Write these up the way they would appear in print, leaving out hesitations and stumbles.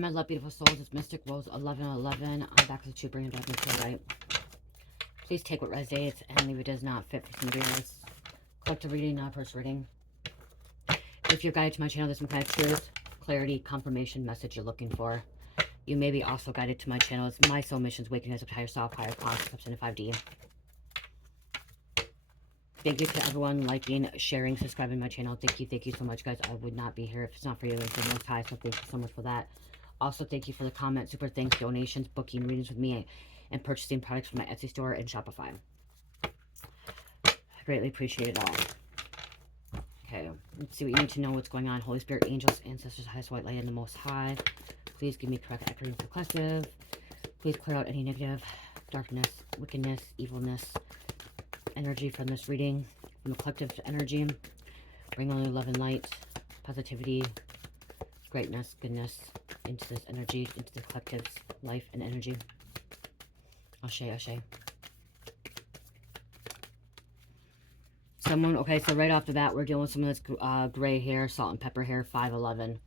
my love, beautiful souls. It's Mystic Rose 1111. I'm back with the True Bringing Darkness to the Light. Please take what resonates and leave it does not fit for somebody else. Collective reading, not personal reading. If you're guided to my channel, there's some kind of truth, clarity, confirmation message you're looking for. You may be also guided to my channel. It's my soul missions, waking us up to higher self, higher concepts into 5D. Thank you to everyone liking, sharing, subscribing to my channel. Thank you so much, guys. I would not be here if it's not for you. It's the most high, so thank you so much for that. Also, thank you for the comments, super thanks, donations, booking readings with me, and purchasing products from my Etsy store and Shopify. I greatly appreciate it all. Okay, let's see what you need to know, what's going on. Holy Spirit, angels, ancestors, highest white light, and the Most High. Please give me correct, accurate, and collective. Please clear out any negative, darkness, wickedness, evilness, energy from this reading, from the collective energy. Bring only love and light, positivity, greatness, goodness into this energy, into the collective's life and energy. Ashe, ashe. Someone, okay, so right off the bat, we're dealing with someone that's gray hair, salt and pepper hair, 5'11".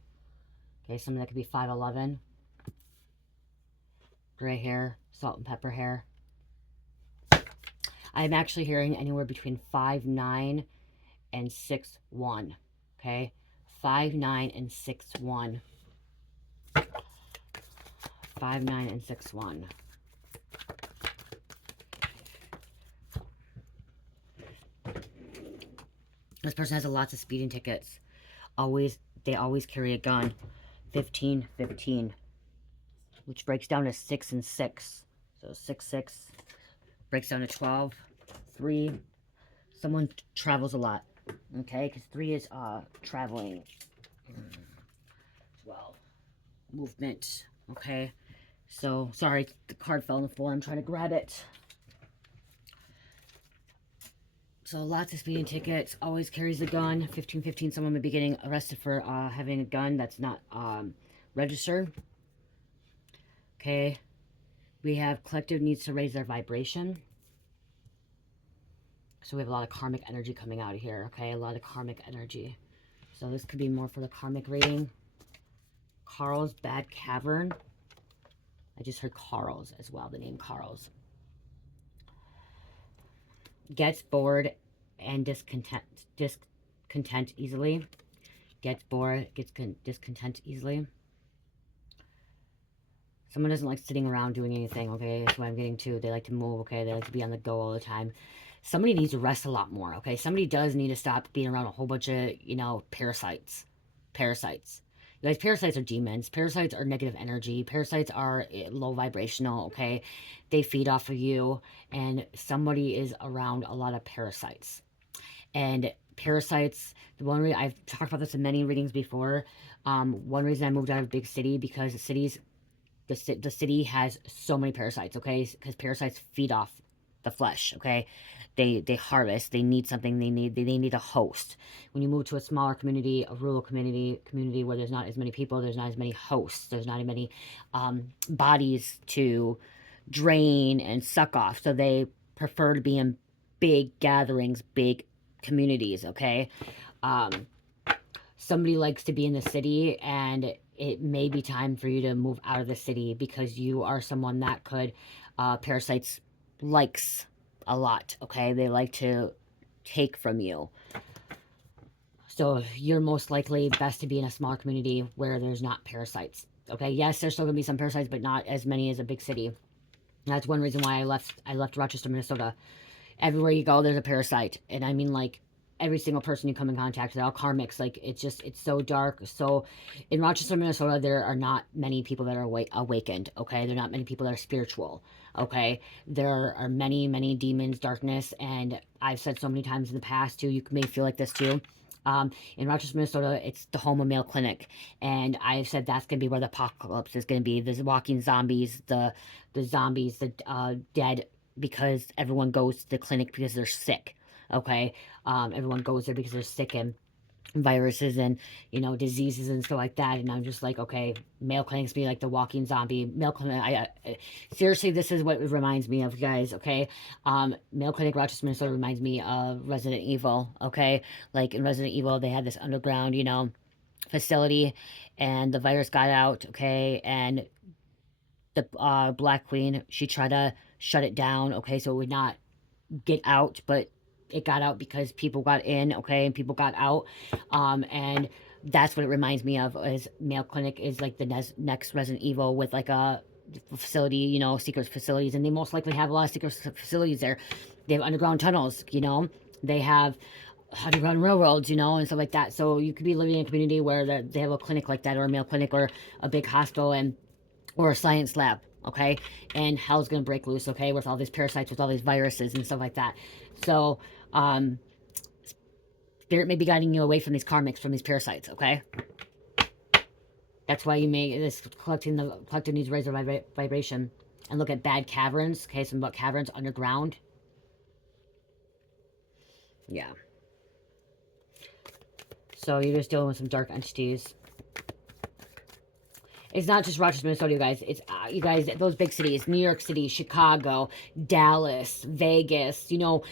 Okay, someone that could be 5'11". Gray hair, salt and pepper hair. I'm actually hearing anywhere between 5'9" and 6'1". Okay, 5'9" and 6'1". 5'9" and 6'1". This person has lots of speeding tickets. They always carry a gun. 15, 15, which breaks down to 6 and 6. So 6, 6 breaks down to 12. 3. Someone travels a lot. Okay, because 3 is traveling. 12. Movement. Okay. So sorry, the card fell on the floor. I'm trying to grab it. So lots of speeding tickets, always carries a gun. 15, 15, someone may be getting arrested for having a gun that's not registered. Okay. We have collective needs to raise their vibration. So we have a lot of karmic energy coming out of here. Okay, a lot of karmic energy. So this could be more for the karmic rating. Carl's Bad Cavern. I just heard Carl's as well, the name Carl's. Gets bored and discontent easily. Gets bored, gets discontent easily. Someone doesn't like sitting around doing anything, okay? That's what I'm getting to. They like to move, okay? They like to be on the go all the time. Somebody needs to rest a lot more, okay? Somebody does need to stop being around a whole bunch of, you know, parasites. Parasites. You guys, parasites are demons. Parasites are negative energy. Parasites are low vibrational, okay? They feed off of you, and somebody is around a lot of parasites. And parasites, the one reason, I've talked about this in many readings before, one reason I moved out of a big city, because the city has so many parasites, okay? Because parasites feed off the flesh, okay? They harvest, they need something, they need a host. When you move to a smaller community, a rural community where there's not as many people, there's not as many hosts, there's not as many bodies to drain and suck off. So they prefer to be in big gatherings, big communities, okay? Somebody likes to be in the city, and it may be time for you to move out of the city, because you are someone that could, parasites likes a lot, okay? They like to take from you. So you're most likely best to be in a small community where there's not parasites, okay? Yes, there's still gonna be some parasites, but not as many as a big city. That's one reason why I left Rochester, Minnesota. Everywhere you go, there's a parasite. And I mean, like, every single person you come in contact with, they're all karmics. Like, it's so dark. So in Rochester, Minnesota, there are not many people that are awakened, okay? There are not many people that are spiritual, okay? There are many, many demons, darkness, and I've said so many times in the past, too, you may feel like this, too. In Rochester, Minnesota, it's the home of male clinic, and I've said that's going to be where the apocalypse is going to be. There's walking zombies, the zombies, the dead, because everyone goes to the clinic because they're sick, okay? Everyone goes there because they're sick, and viruses and, you know, diseases and stuff like that. And I'm just like, okay, male clinics be like the walking zombie. Male clinic, seriously, this is what it reminds me of, guys, okay? Male clinic, Rochester, Minnesota reminds me of Resident Evil, okay? Like in Resident Evil, they had this underground, you know, facility, and the virus got out, okay, and the Black Queen, she tried to shut it down, okay, so it would not get out, but it got out because people got in, okay, and people got out, and that's what it reminds me of. Is Mayo Clinic is like the next Resident Evil with like a facility, you know, secret facilities, and they most likely have a lot of secret facilities there. They have underground tunnels, you know, they have underground railroads, you know, and stuff like that. So you could be living in a community where they have a clinic like that, or a Mayo Clinic, or a big hospital, and or a science lab, okay? And hell's gonna break loose, okay, with all these parasites, with all these viruses and stuff like that. So, spirit may be guiding you away from these karmics, from these parasites, okay? That's why you may this collecting these rays of vibration, and look at bad caverns, okay? Some about caverns underground. Yeah. So you're just dealing with some dark entities. It's not just Rochester, Minnesota, you guys. It's, you guys, those big cities, New York City, Chicago, Dallas, Vegas, you know,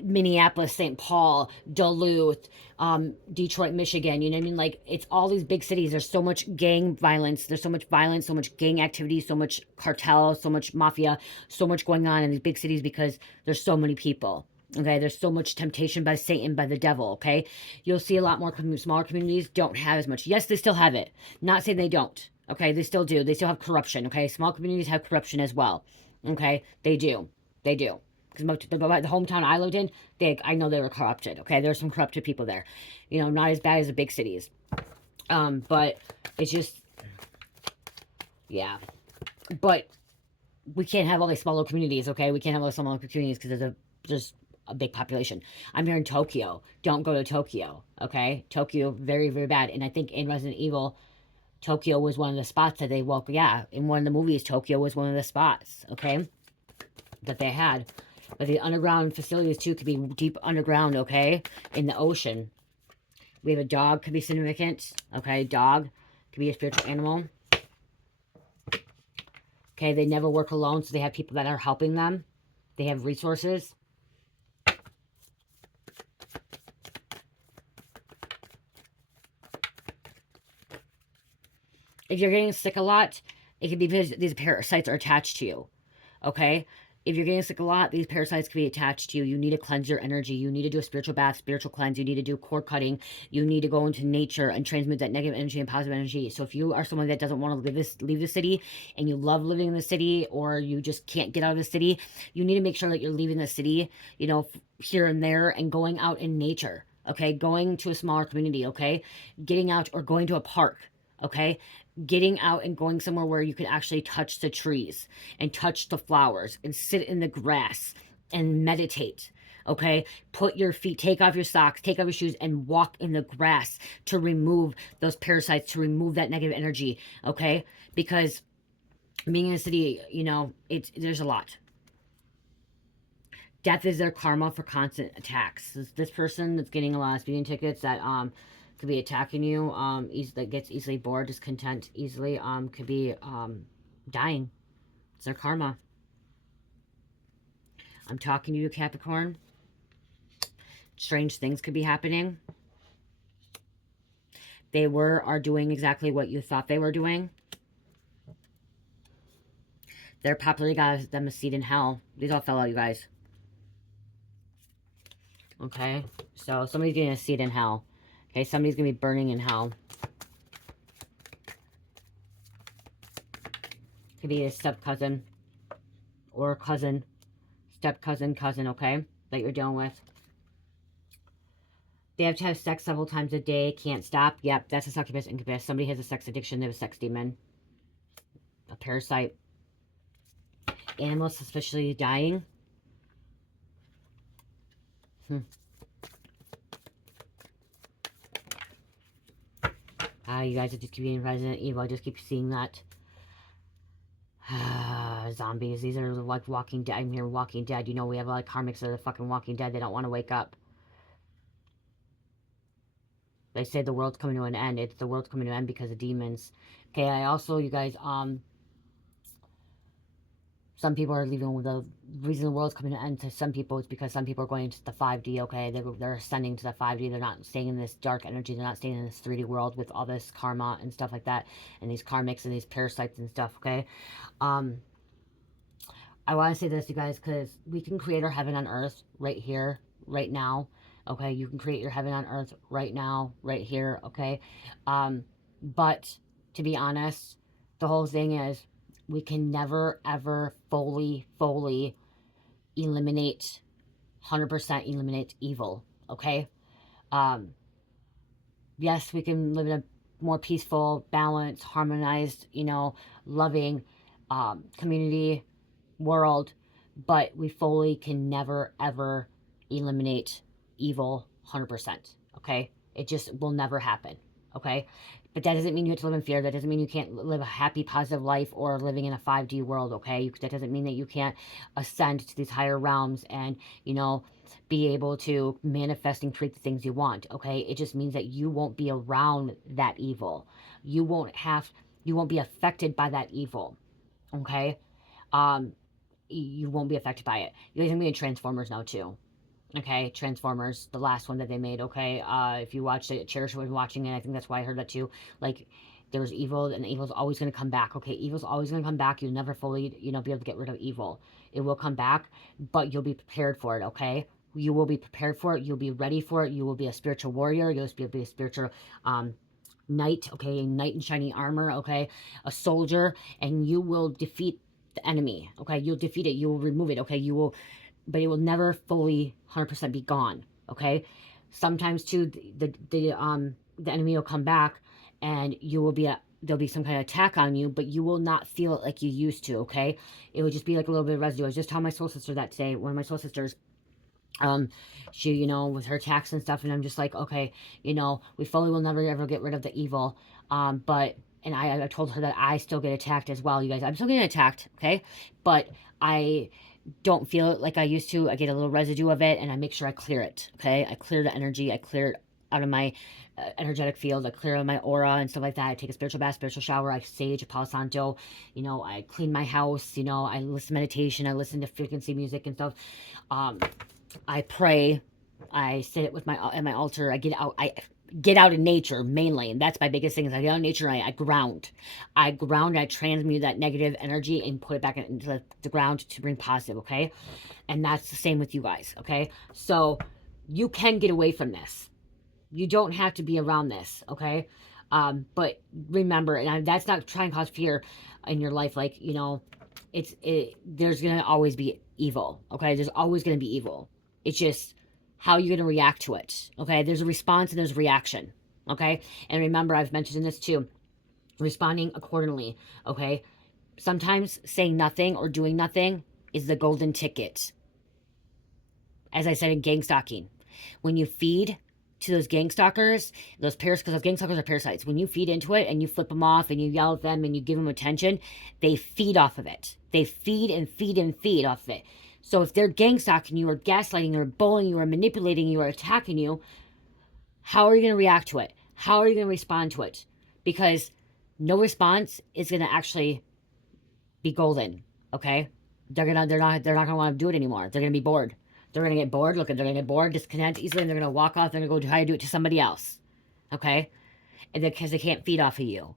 Minneapolis, St. Paul, Duluth, Detroit, Michigan, you know what I mean? Like, it's all these big cities. There's so much gang violence. There's so much violence, so much gang activity, so much cartel, so much mafia, so much going on in these big cities because there's so many people. Okay, there's so much temptation by Satan, by the devil, okay? You'll see a lot more smaller communities don't have as much. Yes, they still have it. Not saying they don't. Okay, they still do. They still have corruption. Okay, small communities have corruption as well. Okay, they do. They do. Because the hometown I lived in, I know they were corrupted. Okay, there were some corrupted people there. You know, not as bad as the big cities. But it's just, yeah. But we can't have all these smaller communities. Okay, we can't have all these smaller communities because there's a big population. I'm here in Tokyo. Don't go to Tokyo. Okay, Tokyo, very, very bad. And I think in Resident Evil, Tokyo was one of the spots that they woke. Yeah, in one of the movies, Tokyo was one of the spots, okay, that they had. But the underground facilities, too, could be deep underground, okay, in the ocean. We have a dog, could be significant, okay, dog could be a spiritual animal. Okay, they never work alone, so they have people that are helping them. They have resources. If you're getting sick a lot, it could be because these parasites are attached to you, okay? If you're getting sick a lot, these parasites can be attached to you. You need to cleanse your energy. You need to do a spiritual bath, spiritual cleanse. You need to do cord cutting. You need to go into nature and transmute that negative energy and positive energy. So if you are someone that doesn't want to leave the city, and you love living in the city, or you just can't get out of the city, you need to make sure that you're leaving the city, you know, here and there, and going out in nature, okay? Going to a smaller community, okay? Getting out, or going to a park, okay? Getting out and going somewhere where you can actually touch the trees and touch the flowers and sit in the grass and meditate. Okay, put your feet, take off your socks, take off your shoes, and walk in the grass to remove those parasites, to remove that negative energy. Okay, because being in a city, you know, there's a lot. Death is their karma for constant attacks. This person that's getting a lot of speeding tickets, that could be attacking you, that gets easily bored, discontent easily, could be dying. It's their karma. I'm talking to you, Capricorn. Strange things could be happening. They are doing exactly what you thought they were doing. Their popularity got them a seat in hell. These all fell out, you guys. Okay, so somebody's getting a seat in hell. Okay, somebody's gonna be burning in hell. Could be a step cousin or a cousin, step cousin, okay, that you're dealing with. They have to have sex several times a day, can't stop. Yep, that's a succubus, incubus. Somebody has a sex addiction, they have a sex demon, a parasite. Animals suspiciously dying. You guys are just keep being Resident Evil. I just keep seeing that. Zombies. These are like Walking Dead. I'm here, Walking Dead. You know, we have like karmics that are fucking Walking Dead. They don't want to wake up. They say the world's coming to an end. It's the world's coming to an end because of demons. Okay, I also, you guys, Some people are leaving with the reason the world's coming to end to some people is because some people are going to the 5D, okay? They're ascending to the 5D. They're not staying in this dark energy. They're not staying in this 3D world with all this karma and stuff like that, and these karmics and these parasites and stuff, okay? Um, I want to say this, you guys, because we can create our heaven on earth right here, right now. Okay, you can create your heaven on earth right now, right here. Okay, but to be honest, the whole thing is we can never ever fully eliminate 100% eliminate evil. Okay, um, yes, we can live in a more peaceful, balanced, harmonized, loving community world, but we fully can never ever eliminate evil 100%. Okay, it just will never happen. Okay, but that doesn't mean you have to live in fear. That doesn't mean you can't live a happy, positive life or living in a 5D world. Okay, that doesn't mean that you can't ascend to these higher realms and be able to manifest and create the things you want. Okay, it just means that you won't be around that evil. You won't be affected by that evil. Okay, um you won't be affected by it. You guys are gonna be in Transformers now too. Okay, Transformers, the last one that they made. Okay, if you watched it, Cherish was watching it. I think that's why I heard that too. Like, there's evil, and evil's always gonna come back. Okay, evil's always gonna come back. You'll never fully, be able to get rid of evil. It will come back, but you'll be prepared for it. Okay, you will be prepared for it. You'll be ready for it. You will be a spiritual warrior. You'll be a spiritual knight. Okay, a knight in shining armor. Okay, a soldier, and you will defeat the enemy. Okay, you'll defeat it. You will remove it. Okay, you will, but it will never fully 100% be gone. Okay, sometimes too the enemy will come back, and you will be there'll be some kind of attack on you, but you will not feel it like you used to. Okay, it will just be like a little bit of residue. I was just telling my soul sister that today. One of my soul sisters, she, with her attacks and stuff, and I'm just like, okay, we fully will never ever get rid of the evil. But and I told her that I still get attacked as well, you guys. I'm still getting attacked, okay? But I don't feel it like I used to. I get a little residue of it, and I make sure I clear it, okay? I clear the energy. I clear it out of my energetic field. I clear out my aura and stuff like that. I take a spiritual bath, spiritual shower. I sage a Palo Santo. I clean my house. I listen to meditation. I listen to frequency music and stuff. I pray. I sit with at my altar. I get out. I get out in nature mainly, and that's my biggest thing. Is I get out in nature and I ground. I ground. I transmute that negative energy and put it back into the ground to bring positive. Okay, and that's the same with you guys. Okay, so you can get away from this. You don't have to be around this. Okay, but remember, and that's not trying to cause fear in your life. Like there's gonna always be evil. Okay, there's always gonna be evil. It's just how you're going to react to it. Okay, there's a response and there's a reaction. Okay, and remember, I've mentioned this too, responding accordingly. Okay, sometimes saying nothing or doing nothing is the golden ticket. As I said in gang stalking, when you feed to those gang stalkers, because those gang stalkers are parasites. When you feed into it and you flip them off and you yell at them and you give them attention, they feed off of it. They feed and feed and feed off of it. So if they're gang stalking you or gaslighting you or bullying you or manipulating you or attacking you, how are you going to react to it? How are you going to respond to it? Because no response is going to actually be golden. Okay, they're not going to want to do it anymore. They're going to be bored. They're going to get bored. They're going to get bored, disconnect easily, and they're going to walk off. They're going to go try to do it to somebody else. Okay, and because they can't feed off of you,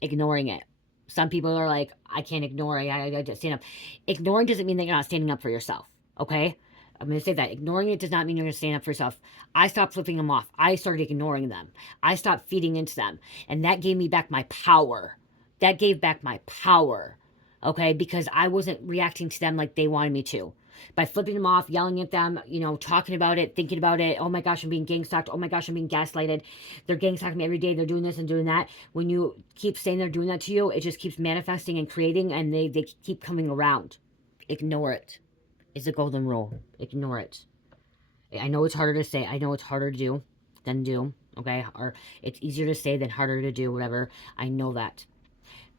ignoring it. Some people are like, I can't ignore it. I just stand up. Ignoring doesn't mean that you're not standing up for yourself. Okay? I'm going to say that. Ignoring it does not mean you're going to stand up for yourself. I stopped flipping them off. I started ignoring them. I stopped feeding into them. And that gave me back my power. That gave back my power. Okay? Because I wasn't reacting to them like they wanted me to. By flipping them off, yelling at them, talking about it, thinking about it. Oh my gosh, I'm being gang stalked. Oh my gosh, I'm being gaslighted. They're gang stalking me every day. They're doing this and doing that. When you keep saying they're doing that to you, it just keeps manifesting and creating, and they keep coming around. Ignore it. It's a golden rule. Ignore it. I know it's harder to say. I know it's harder to do than do. Okay? Or it's easier to say than harder to do, whatever. I know that.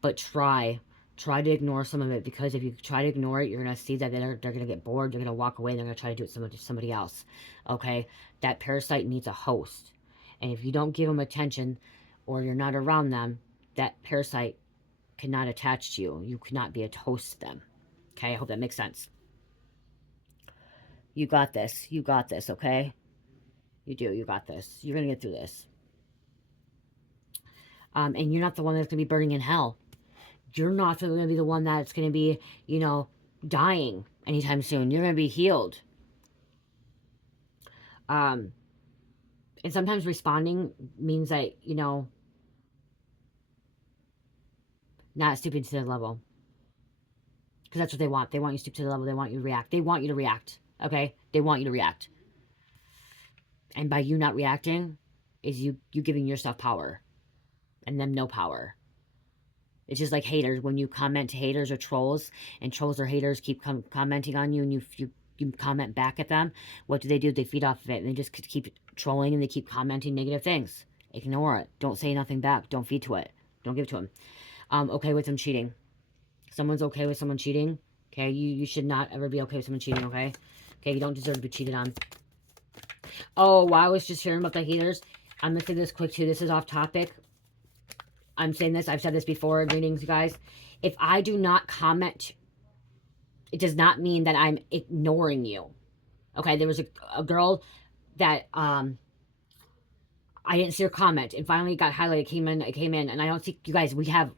But try to ignore some of it, because if you try to ignore it, you're going to see that they're going to get bored, they're going to walk away, and they're going to try to do it to somebody else. Okay? That parasite needs a host. And if you don't give them attention or you're not around them, that parasite cannot attach to you. You cannot be a host to them. Okay, I hope that makes sense. You got this. You got this, okay? You do. You got this. You're going to get through this. And you're not the one that's going to be burning in hell. You're not going to be the one that's going to be, you know, dying anytime soon. You're going to be healed. And sometimes responding means that, you know, not stooping to their level. Because that's what they want. They want you to stoop to the level. They want you to react. They want you to react. Okay? They want you to react. And by you not reacting, is you giving yourself power. And them no power. It's just like haters. When you comment to haters or trolls, and trolls or haters keep commenting on you, and you comment back at them, what do? They feed off of it, and they just keep trolling, and they keep commenting negative things. Ignore it. Don't say nothing back. Don't feed to it. Don't give to them. Okay with them cheating. Someone's okay with someone cheating. Okay, you should not ever be okay with someone cheating, okay? Okay, you don't deserve to be cheated on. Oh, while I was just hearing about the haters, I'm going to say this quick too. This is off topic. I'm saying this. I've said this before in readings, you guys. If I do not comment, it does not mean that I'm ignoring you. Okay, there was a girl that I didn't see her comment, and finally it got highlighted. It came in, and I don't see you guys. We have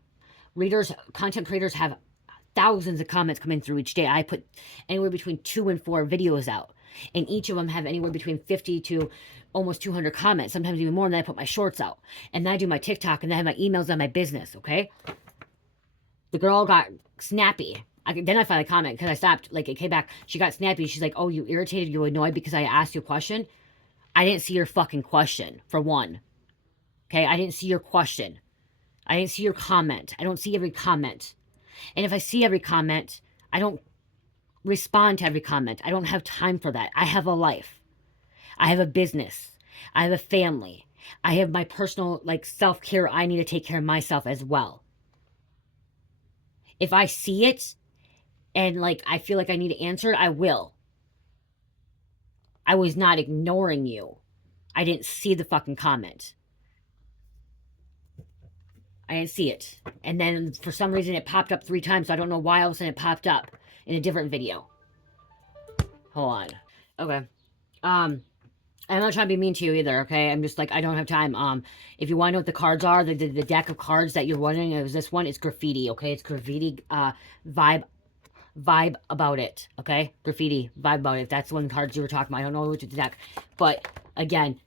readers, content creators have thousands of comments coming through each day. I put anywhere between 2 and 4 videos out, and each of them have anywhere between 50 to almost 200 comments, sometimes even more. And then I put my shorts out, and then I do my TikTok, and then I have my emails on my business. Okay, the girl got snappy. Then I finally commented because I stopped. Like, it came back. She got snappy. She's like, "Oh, you irritated? You annoyed because I asked you a question? I didn't see your fucking question, for one. Okay, I didn't see your question. I didn't see your comment. I don't see every comment. And if I see every comment, I don't respond to every comment. I don't have time for that. I have a life. I have a business. I have a family. I have my personal, like, self-care. I need to take care of myself as well. If I see it and, like, I feel like I need to answer it, I will. I was not ignoring you. I didn't see the fucking comment. I didn't see it. And then for some reason it popped up 3 times. So I don't know why all of a sudden it popped up in a different video. Hold on. Okay. I'm not trying to be mean to you either, okay? I'm just like, I don't have time. If you want to know what the cards are, the deck of cards that you're wondering, is this one? It's graffiti, okay? It's graffiti vibe about it, okay? Graffiti vibe about it. That's one of the cards you were talking about. I don't know which deck. But again,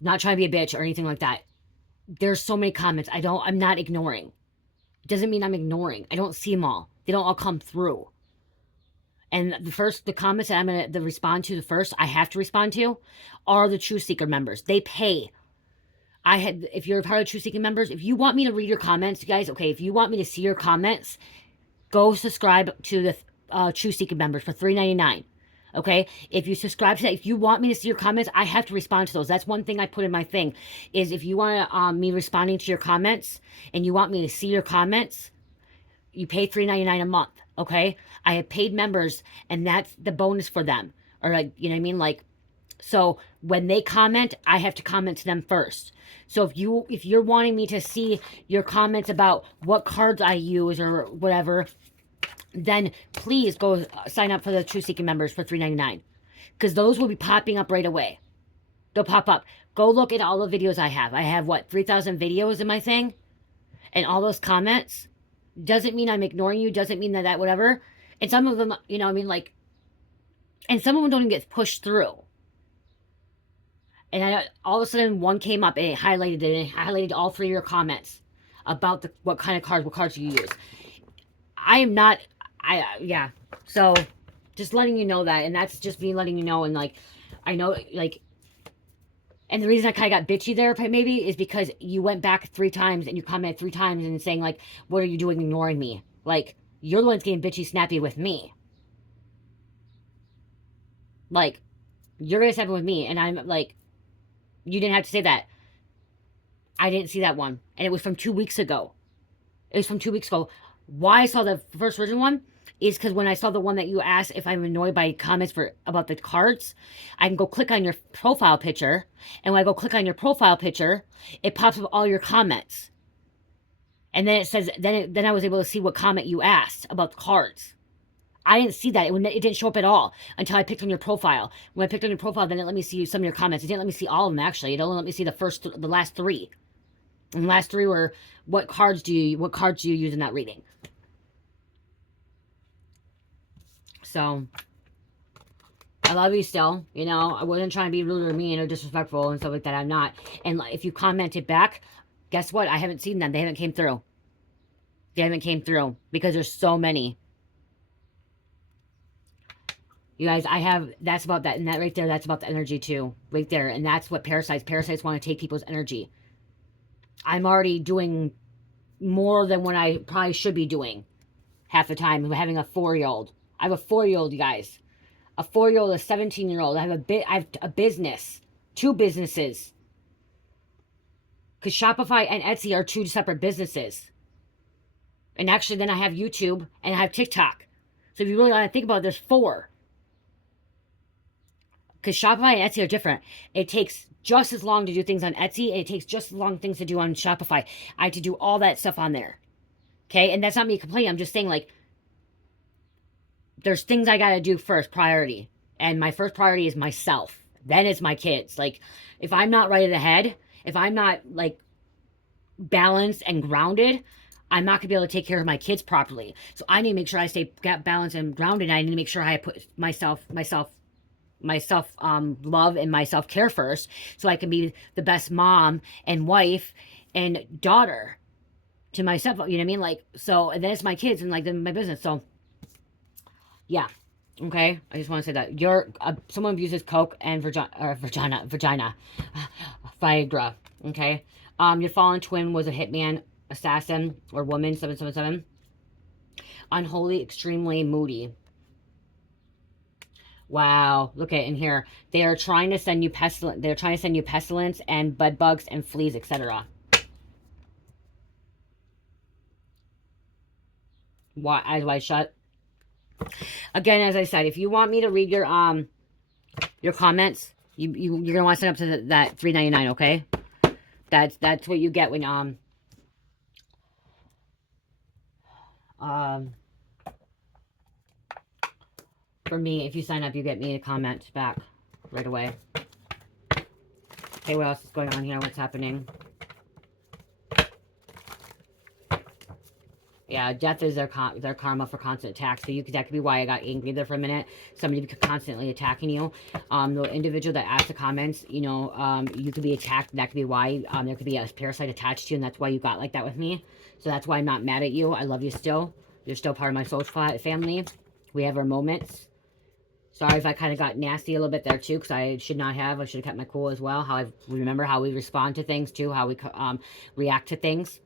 not trying to be a bitch or anything like that. There's so many comments. I'm not ignoring. It doesn't mean I'm ignoring. I don't see them all. They don't all come through. And the comments that I'm going to respond to I have to respond to, are the Truth Seeker members. They pay. If you're a part of Truth Seeker members, if you want me to read your comments, guys, okay, if you want me to see your comments, go subscribe to the Truth Seeker members for $3.99. Okay, if you subscribe to that, if you want me to see your comments, I have to respond to those. That's one thing I put in my thing, is if you want me responding to your comments and you want me to see your comments, you pay $3.99 a month. Okay, I have paid members, and that's the bonus for them. Or, like, you know what I mean? Like, so when they comment, I have to comment to them first. So if you're wanting me to see your comments about what cards I use or whatever, then please go sign up for the Truth Seeking members for $3.99. Because those will be popping up right away. They'll pop up. Go look at all the videos I have. I have, 3,000 videos in my thing? And all those comments. Doesn't mean I'm ignoring you. Doesn't mean that whatever. And some of them, you know, I mean, like, and some of them don't even get pushed through. And all of a sudden, one came up and it highlighted all 3 of your comments about what cards you use. Yeah. So, just letting you know that, and that's just me letting you know, and, like, I know, like, and the reason I kind of got bitchy there, maybe, is because you went back 3 times, and you commented 3 times, and saying, like, what are you doing ignoring me? Like, you're the one that's getting bitchy snappy with me. Like, you're getting snappy with me, and I'm, like, you didn't have to say that. I didn't see that one, and it was from 2 weeks ago. Why I saw the first version one is because when I saw the one that you asked if I'm annoyed by comments about the cards, I can go click on your profile picture, and when I go click on your profile picture, it pops up all your comments. And then it says, then I was able to see what comment you asked about the cards. I didn't see that. It didn't show up at all until I picked on your profile. When I picked on your profile, then it let me see some of your comments. It didn't let me see all of them, actually. It only let me see the last three. And the last three were, what cards do you use in that reading? So, I love you still. You know, I wasn't trying to be rude or mean or disrespectful and stuff like that. I'm not. And if you commented back, guess what? I haven't seen them. They haven't came through. They haven't came through because there's so many. You guys, that's about that. And that right there, that's about the energy too. Right there. And that's what parasites want to take people's energy. I'm already doing more than what I probably should be doing half the time. I'm having a 4-year-old. I have a 4-year-old, you guys. A 4-year-old, a 17-year-old. I have a business. 2 businesses. Because Shopify and Etsy are 2 separate businesses. And actually, then I have YouTube and I have TikTok. So if you really want to think about it, there's 4. Because Shopify and Etsy are different. It takes just as long to do things on Etsy, and it takes just as long things to do on Shopify. I had to do all that stuff on there. Okay? And that's not me complaining. I'm just saying, like, there's things I got to do first, priority. And my first priority is myself. Then it's my kids. Like, if I'm not right at the head, if I'm not, like, balanced and grounded, I'm not going to be able to take care of my kids properly. So I need to make sure I stay balanced and grounded. I need to make sure I put myself love and my self-care first, so I can be the best mom and wife and daughter to myself. You know what I mean? Like, so, and then it's my kids and like then my business. So yeah. Okay. I just want to say that someone abuses coke and vagina, Viagra. Okay. Your fallen twin was a hitman, assassin, or woman, 777. Unholy, extremely moody. Wow, look at in here. They are trying to send you pestilence. They're trying to send you pestilence and bed bugs and fleas, etc. Why? Eyes wide shut. Again, as I said, if you want me to read your comments, you're gonna want to sign up to that $3.99. Okay, that's what you get when for me, if you sign up, you get me a comment back right away. Okay, what else is going on here? What's happening? Yeah, death is their karma for constant attack. So that could be why I got angry there for a minute. Somebody constantly attacking you. The individual that asked the comments, you know, you could be attacked. That could be why. There could be a parasite attached to you, and that's why you got like that with me. So that's why I'm not mad at you. I love you still. You're still part of my soul family. We have our moments. Sorry if I kind of got nasty a little bit there too, because I should not have. I should have kept my cool as well. Remember how we respond to things too, how we react to things.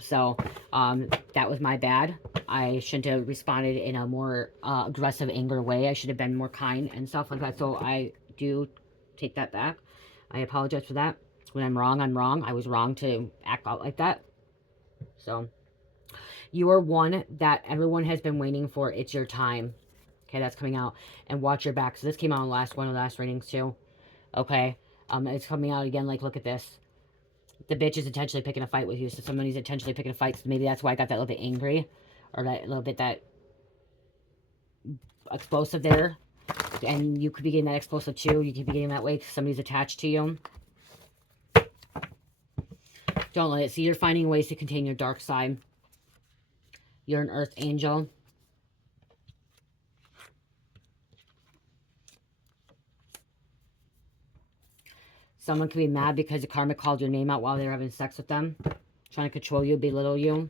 So, that was my bad. I shouldn't have responded in a more aggressive, anger way. I should have been more kind and stuff like that. So I do take that back. I apologize for that. When I'm wrong, I'm wrong. I was wrong to act out like that. So, you are one that everyone has been waiting for. It's your time. Okay, that's coming out. And watch your back. So this came out on one of the last readings too. Okay. It's coming out again. Like, look at this. The bitch is intentionally picking a fight with you. So somebody's intentionally picking a fight. So maybe that's why I got that little bit angry. Or that little bit that explosive there. And you could be getting that explosive too. You could be getting that way because somebody's attached to you. Don't let it. See, you're finding ways to contain your dark side. You're an earth angel. Someone could be mad because the karmic called your name out while they were having sex with them. Trying to control you, belittle you.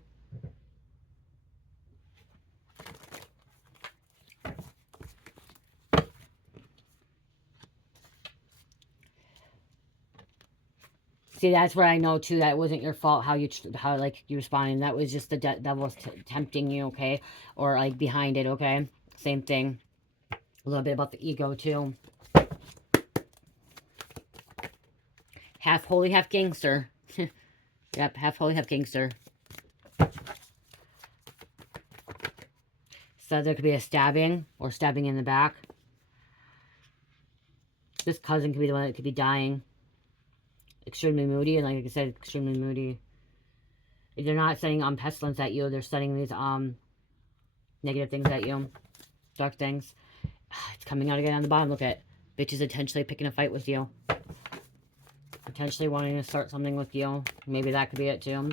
See, that's where I know too that it wasn't your fault how you responded. That was just the devil tempting you, okay? Or like behind it, okay? Same thing. A little bit about the ego too. Half holy, half gangster. Yep, half holy, half gangster. So there could be a stabbing or stabbing in the back. This cousin could be the one that could be dying. Extremely moody, and like I said, extremely moody. They're not sending pestilence at you. They're sending these negative things at you. Dark things. It's coming out again on the bottom. Look at bitches intentionally picking a fight with you. Potentially wanting to start something with you. Maybe that could be it too.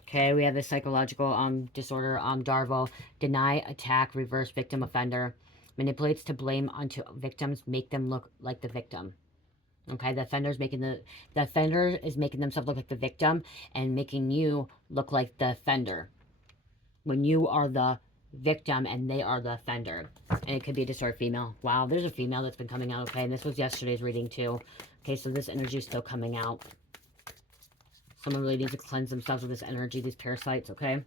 Okay, we have the psychological disorder, Darvo. Deny, attack, reverse, victim, offender. Manipulates to blame onto victims, make them look like the victim. Okay, the offender is making themselves look like the victim and making you look like the offender. When you are the victim and they are the offender. And it could be a disordered female. Wow, there's a female that's been coming out. Okay, and this was yesterday's reading too. Okay, so this energy is still coming out. Someone really needs to cleanse themselves with this energy, these parasites, okay?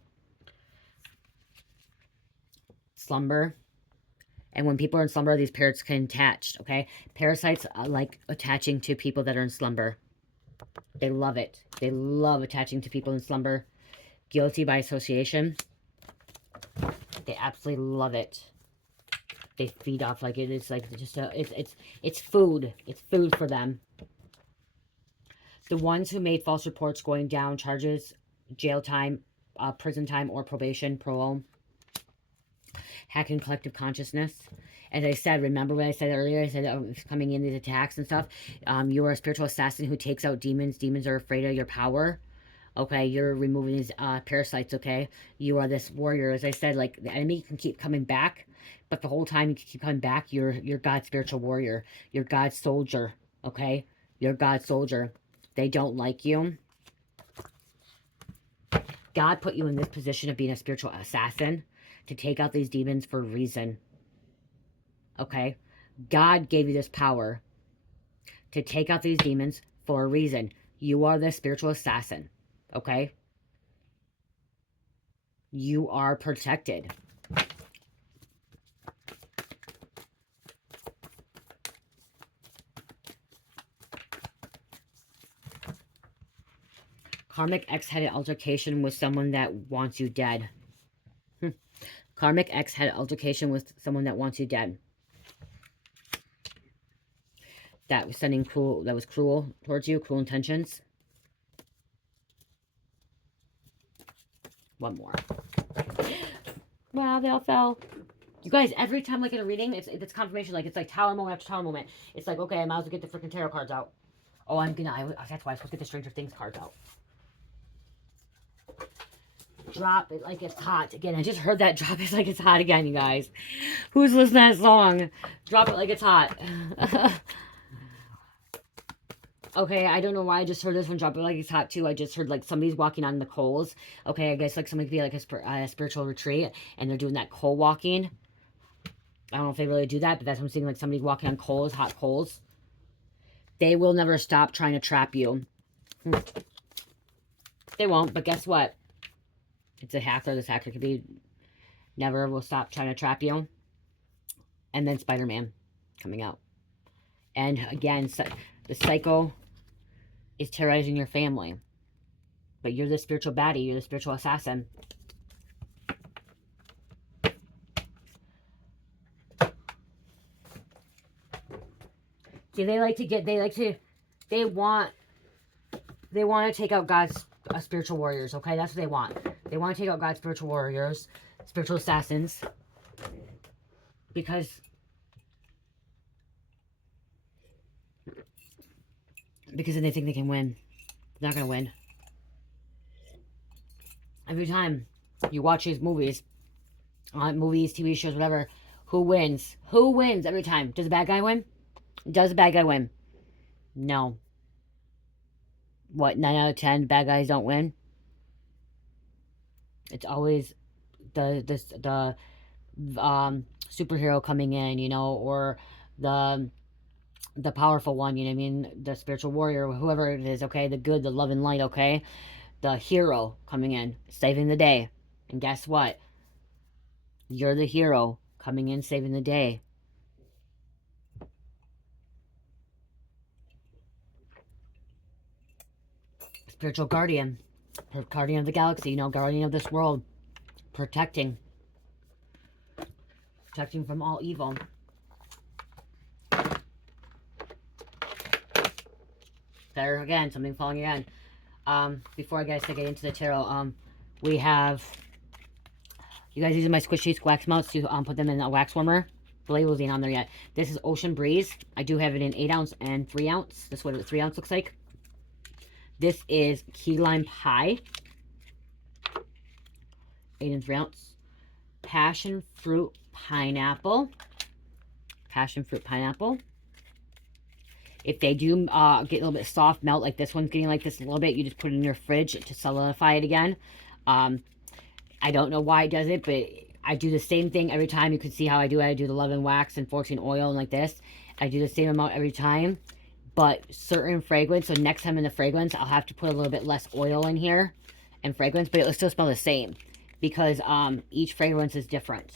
Slumber. And when people are in slumber, these parasites can attach, okay? Parasites like attaching to people that are in slumber. They love it. They love attaching to people in slumber. Guilty by association. They absolutely love it. They feed off like it is like just a, it's food. It's food for them. The ones who made false reports going down charges, jail time, prison time, or probation, parole. Hacking collective consciousness. As I said, remember what I said earlier? I said coming in these attacks and stuff. You are a spiritual assassin who takes out demons. Demons are afraid of your power. Okay, you're removing these parasites, okay? You are this warrior. As I said, like, the enemy can keep coming back, but the whole time you keep coming back, you're God's spiritual warrior. You're God's soldier, okay? You're God's soldier. They don't like you. God put you in this position of being a spiritual assassin to take out these demons for a reason. Okay? God gave you this power to take out these demons for a reason. You are the spiritual assassin. Okay? You are protected. Karmic ex had an altercation with someone that wants you dead. Karmic ex had an altercation with someone that wants you dead. That was sending cruel, that was cruel towards you, cruel intentions. One more. Wow, they all fell. You guys, every time like in a reading, it's confirmation. Like it's like tower moment after tower moment. It's like, okay, I might as well get the freaking tarot cards out. Oh, that's why I'm supposed to get the Stranger Things cards out. Drop it like it's hot. Again, I just heard that drop it like it's hot again, you guys. Who's listening to that song? Drop it like it's hot. Okay, I don't know why I just heard this one. Drop it like it's hot too. I just heard like somebody's walking on the coals. Okay, I guess like somebody could be like a spiritual retreat and they're doing that coal walking. I don't know if they really do that, but that's what I'm seeing, like somebody's walking on coals, hot coals. They will never stop trying to trap you. They won't, but guess what? It's a hacker. This hacker could be never will stop trying to trap you. And then Spider-Man coming out. And again, the psycho is terrorizing your family. But you're the spiritual baddie. You're the spiritual assassin. See, they want to take out God's spiritual warriors, okay? That's what they want. They want to take out God's spiritual warriors, spiritual assassins. Because then they think they can win. They're not going to win. Every time you watch these movies, TV shows, whatever, who wins? Who wins every time? Does the bad guy win? Does the bad guy win? No. What, 9 out of 10 bad guys don't win? It's always the superhero coming in, you know, or the powerful one, you know what I mean? The spiritual warrior, whoever it is, okay? The good, the love and light, okay? The hero coming in, saving the day. And guess what? You're the hero coming in, saving the day. Spiritual guardian. Guardian of the galaxy, you know, guardian of this world. Protecting. Protecting from all evil. There again, something falling again. Before I get into the tarot, we have, you guys using my squishy wax melts to put them in a wax warmer. The labels ain't on there yet. This is Ocean Breeze. I do have it in 8 ounce and 3 ounce. This is what a 3 ounce looks like. This is Key Lime Pie. 8 and 3 ounce. Passion Fruit Pineapple. Passion Fruit Pineapple. If they do get a little bit soft melt, like this one's getting like this a little bit, you just put it in your fridge to solidify it again. I don't know why it does it, but I do the same thing every time. You can see how I do it. I do the 11 wax and 14 oil and like this. I do the same amount every time, but certain fragrance, so next time in the fragrance, I'll have to put a little bit less oil in here and fragrance, but it'll still smell the same because each fragrance is different.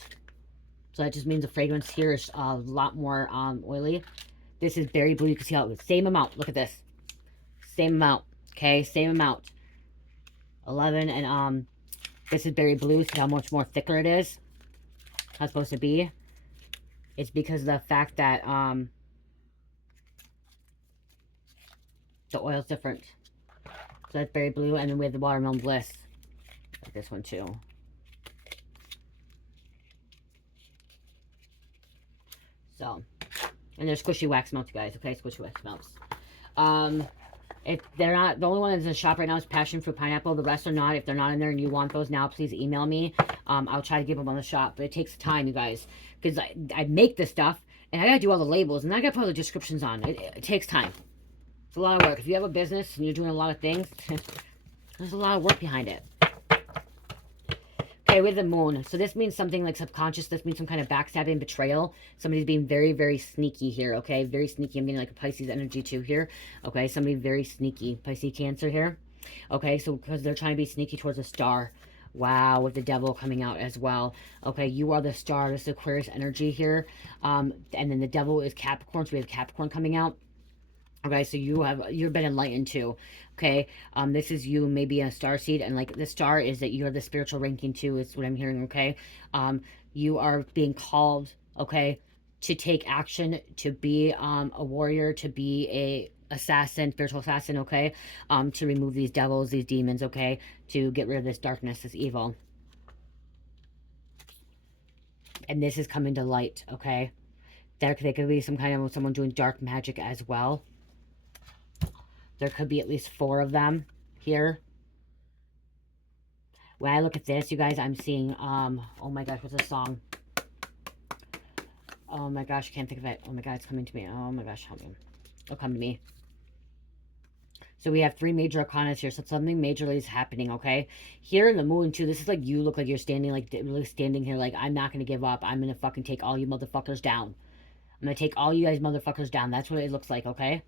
So that just means the fragrance here is a lot more oily. This is berry blue. You can see how it's same amount. Look at this. Same amount. Okay, same amount. 11 and this is berry blue. See how much more thicker it is? How it's supposed to be. It's because of the fact that the oil's different. So that's berry blue, and then we have the watermelon bliss. Like this one too. So, and there's squishy wax melts, you guys. Okay, squishy wax melts. If they're not, the only one that's in the shop right now is Passion Fruit Pineapple. The rest are not. If they're not in there and you want those now, please email me. I'll try to give them on the shop, but it takes time, you guys, because I make this stuff and I gotta do all the labels and I gotta put all the descriptions on. It takes time. It's a lot of work. If you have a business and you're doing a lot of things, there's a lot of work behind it. Okay, with the moon. So this means something like subconscious. This means some kind of backstabbing, betrayal. Somebody's being very, very sneaky here, okay? Very sneaky. I'm getting like a Pisces energy too here. Okay, somebody very sneaky. Pisces Cancer here. Okay, so because they're trying to be sneaky towards a star. Wow, with the devil coming out as well. Okay, you are the star. This is Aquarius energy here. And then the devil is Capricorn. So we have Capricorn coming out. Okay, so you've been enlightened too. Okay, this is you, maybe a starseed, and like the star is that you are the spiritual ranking too, is what I'm hearing. Okay, you are being called, okay, to take action, to be a warrior, to be a assassin, spiritual assassin. Okay, to remove these devils, these demons. Okay, to get rid of this darkness, this evil, and this is coming to light. Okay, there could be some kind of someone doing dark magic as well. There could be at least 4 of them here. When I look at this, you guys, I'm seeing, oh my gosh, what's the song? Oh my gosh, I can't think of it. Oh my God, it's coming to me. Oh my gosh, help me. It'll come to me. So we have 3 major arcanas here. So something majorly is happening, okay? Here in the moon, too, this is like you look like you're standing, like, really standing here like, I'm not going to give up. I'm going to fucking take all you motherfuckers down. I'm going to take all you guys motherfuckers down. That's what it looks like, okay?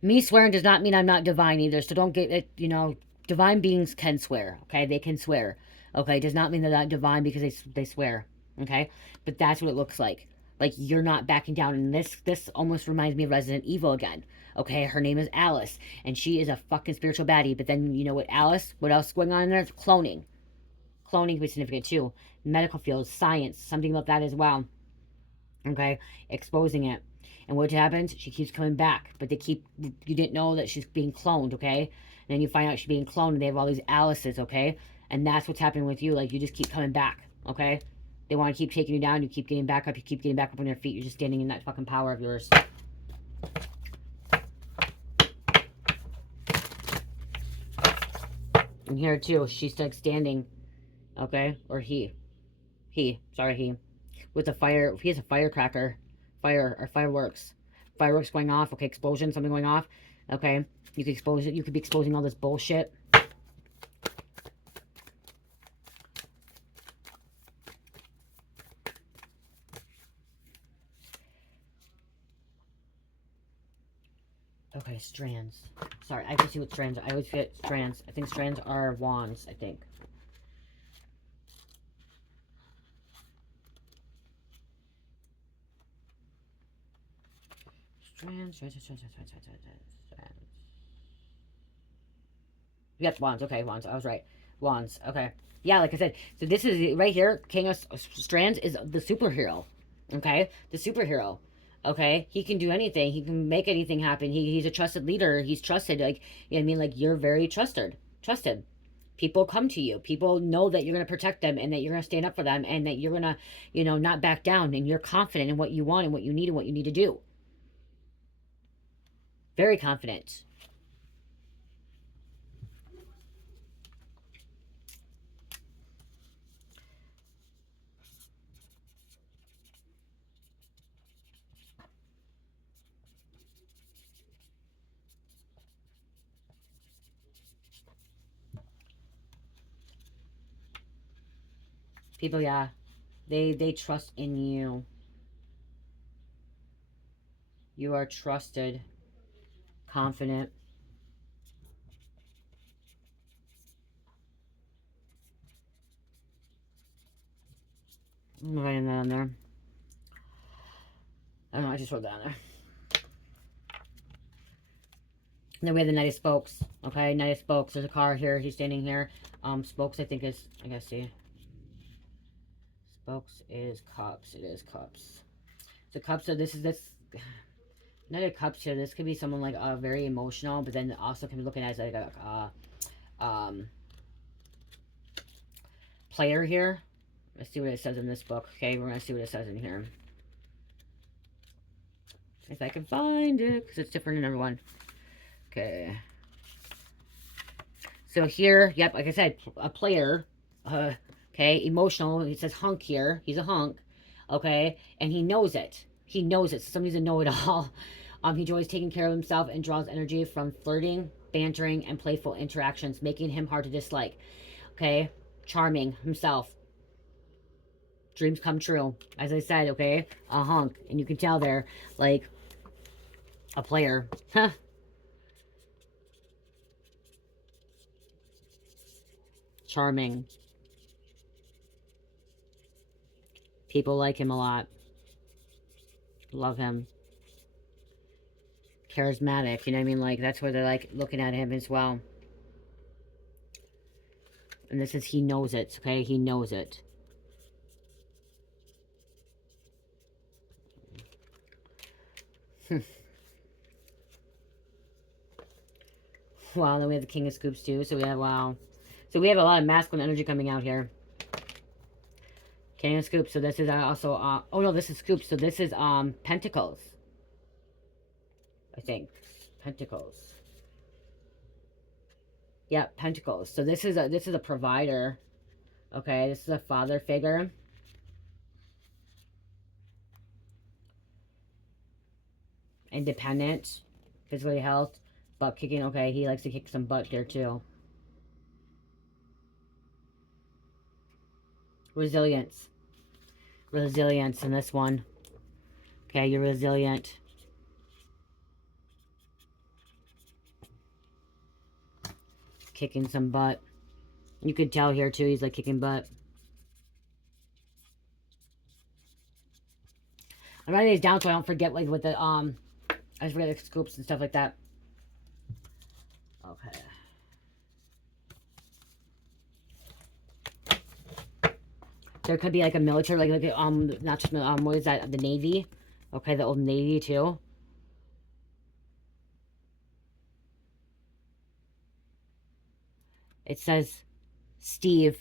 Me swearing does not mean I'm not divine either, so don't get it, you know, divine beings can swear, okay? They can swear, okay? It does not mean they're not divine because they swear, okay? But that's what it looks like. Like, you're not backing down, and this almost reminds me of Resident Evil again, okay? Her name is Alice, and she is a fucking spiritual baddie, but then, you know what, Alice, what else is going on in there? Cloning. Cloning can be significant, too. Medical field, science, something about that as well, okay? Exposing it. And what happens? She keeps coming back. But you didn't know that she's being cloned, okay? And then you find out she's being cloned and they have all these Alices, okay? And that's what's happening with you. Like, you just keep coming back, okay? They want to keep taking you down. You keep getting back up. You keep getting back up on your feet. You're just standing in that fucking power of yours. And here, too, she's like standing, okay? Or he. With a fire. He has a firecracker. Fireworks going off. Okay, explosion, something going off. Okay, you could expose it. You could be exposing all this bullshit. Okay, strands. Sorry, I can see what strands are. I always forget strands. I think strands are wands, I think. Strands. Yep, wands. Okay, wands. I was right. Wands. Okay. Yeah, like I said, so this is right here. King of Strands is the superhero. Okay, the superhero. Okay, he can do anything. He can make anything happen. He's a trusted leader. He's trusted. Like, you know what I mean, like you're very trusted. Trusted. People come to you. People know that you're gonna protect them and that you're gonna stand up for them and that you're gonna, you know, not back down and you're confident in what you want and what you need and what you need to do. Very confident. People, yeah, they trust in you. You are trusted, confident. I'm writing that on there. I don't know, I just wrote that on there. And then we have the Knight of Spokes. Okay, Knight of Spokes. There's a car here. He's standing here. Spokes, I think, is, I guess, see. Spokes is Cups. It is Cups. So Cups, so this is this. Knight of Cups here. This could be someone like very emotional, but then also can be looking at as like a player here. Let's see what it says in this book. Okay, we're gonna see what it says in here. If I can find it, because it's different in everyone. Okay. So here, yep, like I said, a player. Okay, emotional. It says hunk here. He's a hunk. Okay, and he knows it. He knows it. So somebody's a know-it-all. He enjoys taking care of himself and draws energy from flirting, bantering, and playful interactions, making him hard to dislike. Okay, charming himself. Dreams come true. As I said, okay, a hunk. And you can tell they're like a player. Huh. Charming. People like him a lot. Love him. Charismatic, you know what I mean? Like, that's where they're like looking at him as well. And this is, he knows it, okay? He knows it. Wow, then we have the King of Scoops too. So we have, wow. So we have a lot of masculine energy coming out here. King of Scoops. So this is also, oh no, this is Scoops. So this is, Pentacles. I think. Pentacles. Yeah, Pentacles. So this is a provider. Okay, this is a father figure. Independent. Physically health. Butt kicking. Okay, he likes to kick some butt there too. Resilience. Resilience in this one. Okay, you're resilient. Kicking some butt. You could tell here too, he's like kicking butt. I'm writing these down so I don't forget, like with the I just forget the scoops and stuff like that. Okay. There could be like a military, like not just what is that? The Navy. Okay, the old Navy too. It says Steve.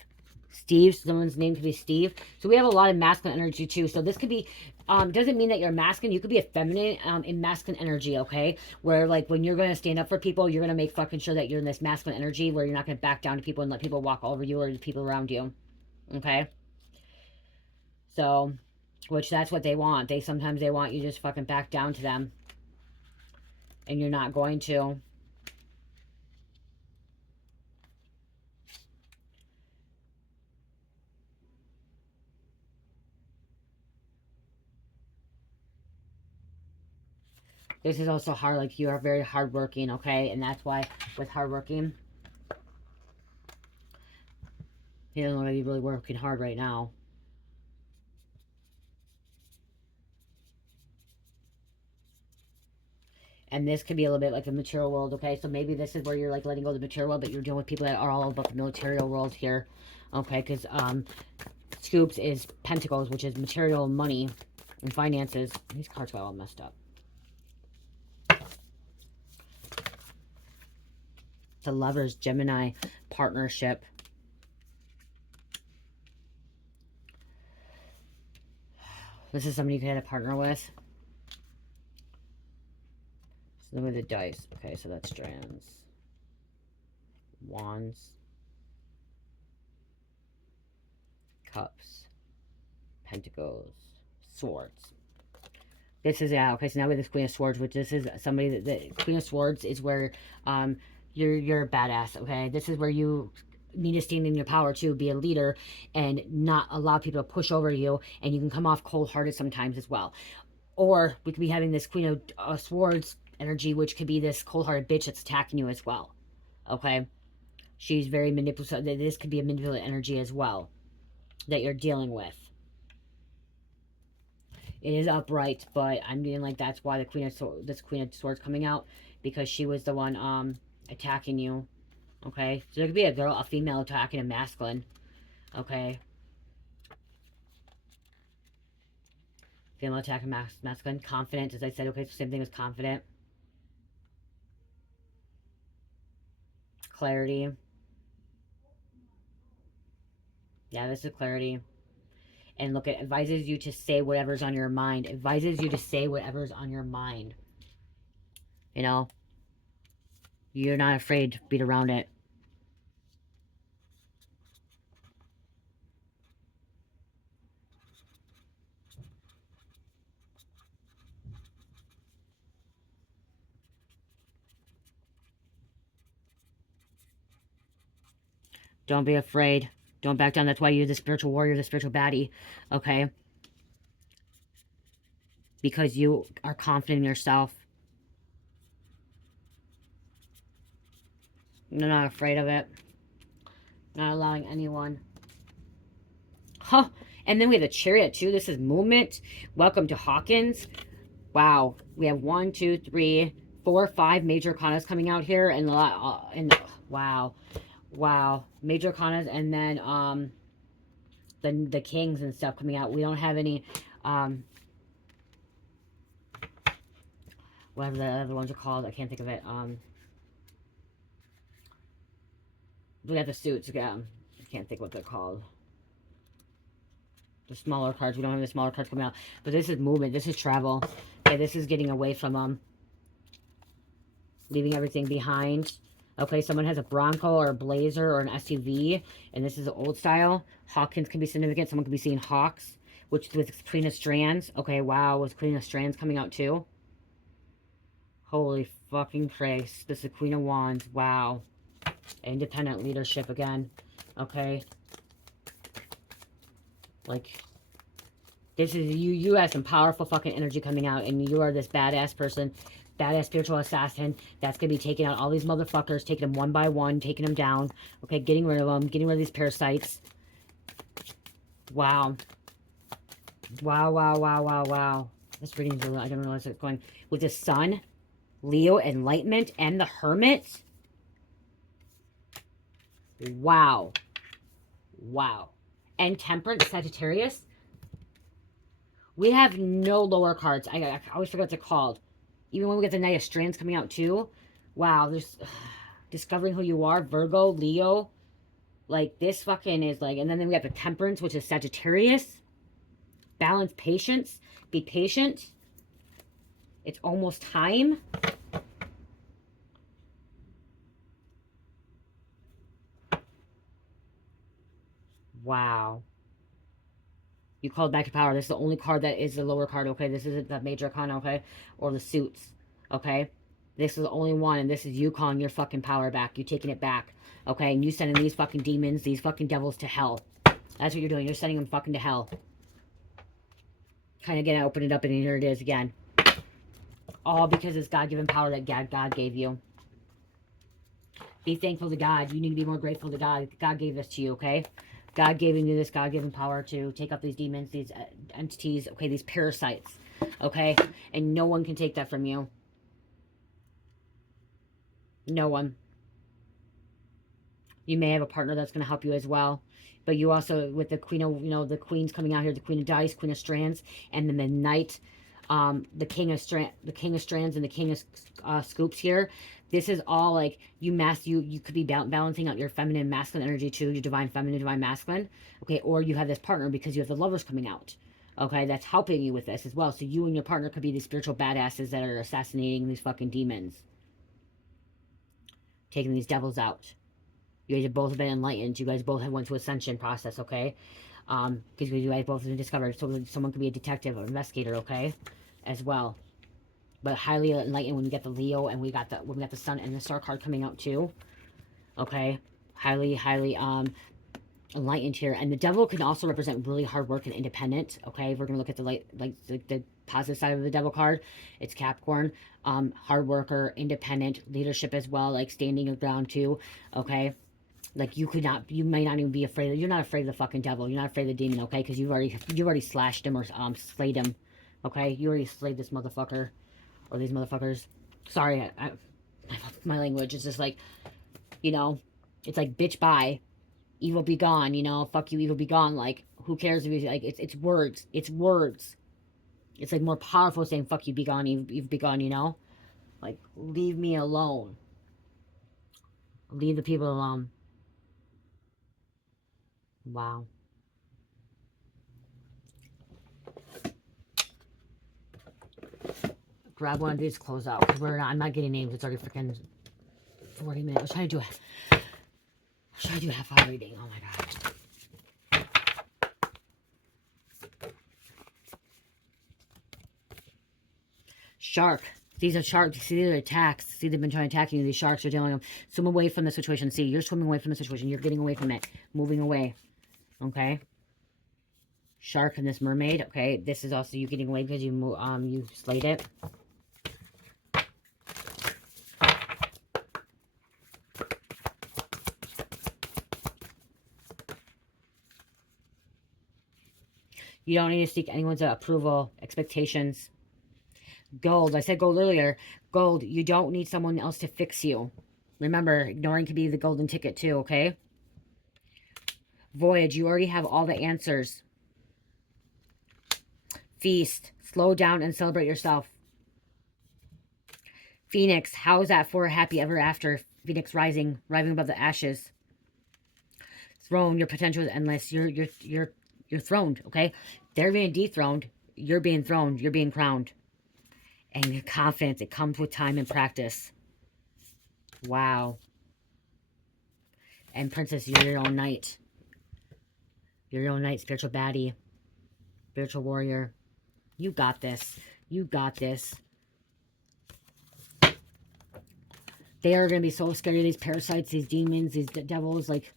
Steve, someone's name could be Steve. So we have a lot of masculine energy too. So this could be, doesn't mean that you're masculine. You could be a feminine in masculine energy, okay? Where like when you're going to stand up for people, you're going to make fucking sure that you're in this masculine energy where you're not going to back down to people and let people walk over you or the people around you, okay? So, which that's what they want. Sometimes they want you just fucking back down to them. And you're not going to. This is also hard, like you are very hardworking, okay? And that's why with hardworking, he doesn't look like he's really working hard right now. And this could be a little bit like the material world, okay? So maybe this is where you're like letting go of the material world, but you're dealing with people that are all about the material world here, okay? Because Scoops is Pentacles, which is material, money, and finances. These cards got all messed up. The Lovers, Gemini, partnership. This is somebody you could have a partner with. So look at the dice. Okay, so that's strands. Wands. Cups. Pentacles. Swords. This is, yeah, okay, so now we have this Queen of Swords, which this is somebody that, the Queen of Swords is where you're a badass, okay? This is where you need to stand in your power to be a leader and not allow people to push over you, and you can come off cold-hearted sometimes as well. Or we could be having this Queen of Swords energy, which could be this cold-hearted bitch that's attacking you as well, okay? She's very manipulative. This could be a manipulative energy as well that you're dealing with. It is upright, but I'm being like, that's why the this Queen of Swords coming out, because she was the one attacking you. Okay, so there could be a female attacking a masculine. Okay, female attacking masculine. Confident, as I said. Okay, so same thing as confident. Clarity. Yeah, this is clarity. And look, it advises you to say whatever's on your mind. It advises you to say whatever's on your mind. You know, you're not afraid to beat around it. Don't be afraid. Don't back down. That's why you're the spiritual warrior, the spiritual baddie. Okay? Because you are confident in yourself. You're not afraid of it. Not allowing anyone. Huh. And then we have the Chariot, too. This is movement. Welcome to Hawkins. Wow. We have 1, 2, 3, 4, 5 major arcanas coming out here. And a lot. Wow. Wow. Major arcanas. And then the kings and stuff coming out. We don't have any whatever the other ones are called. I can't think of it. We got the suits again. I can't think what they're called. The smaller cards. We don't have the smaller cards coming out. But this is movement. This is travel. Okay, this is getting away from leaving everything behind. Okay, someone has a Bronco or a Blazer or an SUV, and this is an old style. Hawkins can be significant. Someone could be seeing hawks, which with Queen of Strands. Okay, wow, with Queen of Strands coming out too. Holy fucking Christ. This is Queen of Wands. Wow. Independent leadership again. Okay. Like, this is you have some powerful fucking energy coming out, and you are this badass person, badass spiritual assassin that's gonna be taking out all these motherfuckers, taking them one by one, taking them down. Okay, getting rid of them, getting rid of these parasites. Wow. Wow, wow, wow, wow, wow. This reading's really, I don't realize it's going with the Sun, Leo, Enlightenment, and the Hermit. Wow. Wow. And Temperance, Sagittarius. We have no lower cards. I always forget what they're called. Even when we get the Knight of Strands coming out too. Wow, there's discovering who you are. Virgo, Leo. Like, this fucking is like... And then we got the Temperance, which is Sagittarius. Balance, patience. Be patient. It's almost time. Wow. You called back to power. This is the only card that is the lower card, okay? This isn't the major arcana, okay? Or the suits, okay? This is the only one, and this is you calling your fucking power back. You taking it back, okay? And you sending these fucking demons, these fucking devils to hell. That's what you're doing. You're sending them fucking to hell. Kind of again, I open it up, and here it is again. All because it's God-given power that God gave you. Be thankful to God. You need to be more grateful to God. God gave this to you, okay? God gave you this God-given power to take up these demons, these entities, okay, these parasites, okay? And no one can take that from you. No one. You may have a partner that's going to help you as well. But you also, with the queen of, the queen's coming out here, the queen of dice, queen of strands, and then the knight, the king of strands, and the king of scoops here. This is all like you could be balancing out your feminine, masculine energy too, your divine feminine, divine masculine. Okay, or you have this partner because you have the lovers coming out. Okay, that's helping you with this as well. So you and your partner could be these spiritual badasses that are assassinating these fucking demons, taking these devils out. You guys have both been enlightened. You guys both have went through ascension process, okay? Because you guys both have been discovered. So someone could be a detective or investigator, okay? As well. But highly enlightened when we get the Leo and we got the Sun and the Star card coming out too. Okay? Highly enlightened here. And the devil can also represent really hard work and independent. Okay, if we're gonna look at the positive side of the devil card, it's Capricorn. Hard worker, independent, leadership as well, like standing your ground too. Okay. Like you may not even be afraid. You're not afraid of the fucking devil. You're not afraid of the demon, okay? Because you already slashed him or slayed him, okay? You already slayed this motherfucker or these motherfuckers. Sorry, my language is just like, it's like bitch bye, evil be gone. Fuck you, evil be gone. Like who cares if you like? It's words. It's words. It's like more powerful saying fuck you, be gone, evil be gone. Like leave me alone. Leave the people alone. Wow. Grab one of these, close out. I'm not getting names. It's already freaking 40 minutes. I was trying to do half hour reading. Oh my god. Shark. These are sharks. See, these are attacks. See, they've been trying to attack you. These sharks are dealing with them. Swim away from the situation. See, you're swimming away from the situation. You're getting away from it. Moving away. Okay. Shark and this mermaid. Okay. This is also you getting away because you slayed it. You don't need to seek anyone's approval, expectations. Gold. I said gold earlier. Gold. You don't need someone else to fix you. Remember, ignoring can be the golden ticket too, okay? Voyage. You already have all the answers. Feast. Slow down and celebrate yourself. Phoenix. How is that for a happy ever after? Phoenix rising above the ashes. Throne. Your potential is endless. You're throned, okay? They're being dethroned. You're being throned. You're being crowned. And your confidence, it comes with time and practice. Wow. And Princess, you're your own knight. You're your own knight, spiritual baddie. Spiritual warrior. You got this. You got this. They are going to be so scared of these parasites, these demons, these devils. Like,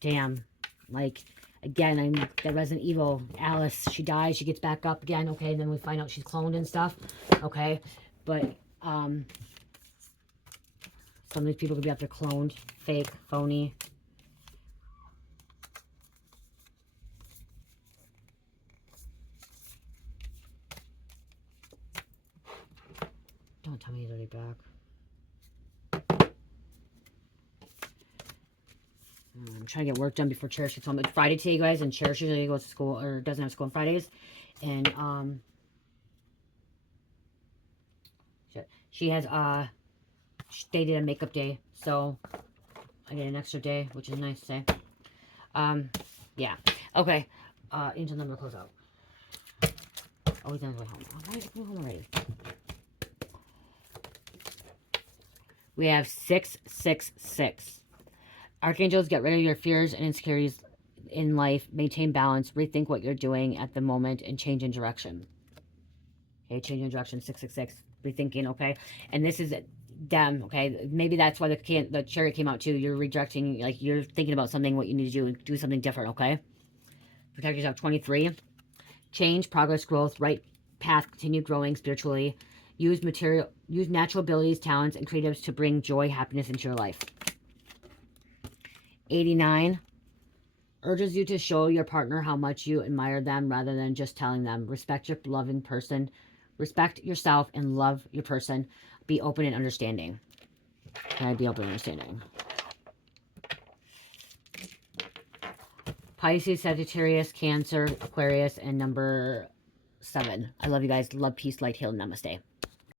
damn. Like, again, I'm the Resident Evil. Alice, she dies, she gets back up again, okay? And then we find out she's cloned and stuff, okay? But, some of these people could be out there cloned, fake, phony. Don't tell me he's already back. I'm trying to get work done before Cherish gets home. It's Friday today, guys, and Cherish usually goes to school, or doesn't have school on Fridays. And, she has, they did a makeup day, so I get an extra day, which is nice to say. Yeah. Okay. Angel number close out. Oh, he's on his way home. Why is he going home already? We have 666. Archangels, get rid of your fears and insecurities in life. Maintain balance. Rethink what you're doing at the moment and change in direction. Okay, change in direction. 666. Rethinking, okay? And this is them, okay? Maybe that's why the chariot came out too. You're rejecting, like you're thinking about something, what you need to do something different, okay? Protect yourself. 23. Change, progress, growth, right path, continue growing spiritually. Use natural abilities, talents, and creatives to bring joy, happiness into your life. 89. Urges you to show your partner how much you admire them rather than just telling them. Respect your loving person. Respect yourself and love your person. Be open and understanding. Can I be open and understanding? Pisces, Sagittarius, Cancer, Aquarius, and number 7. I love you guys. Love, peace, light, heal, namaste.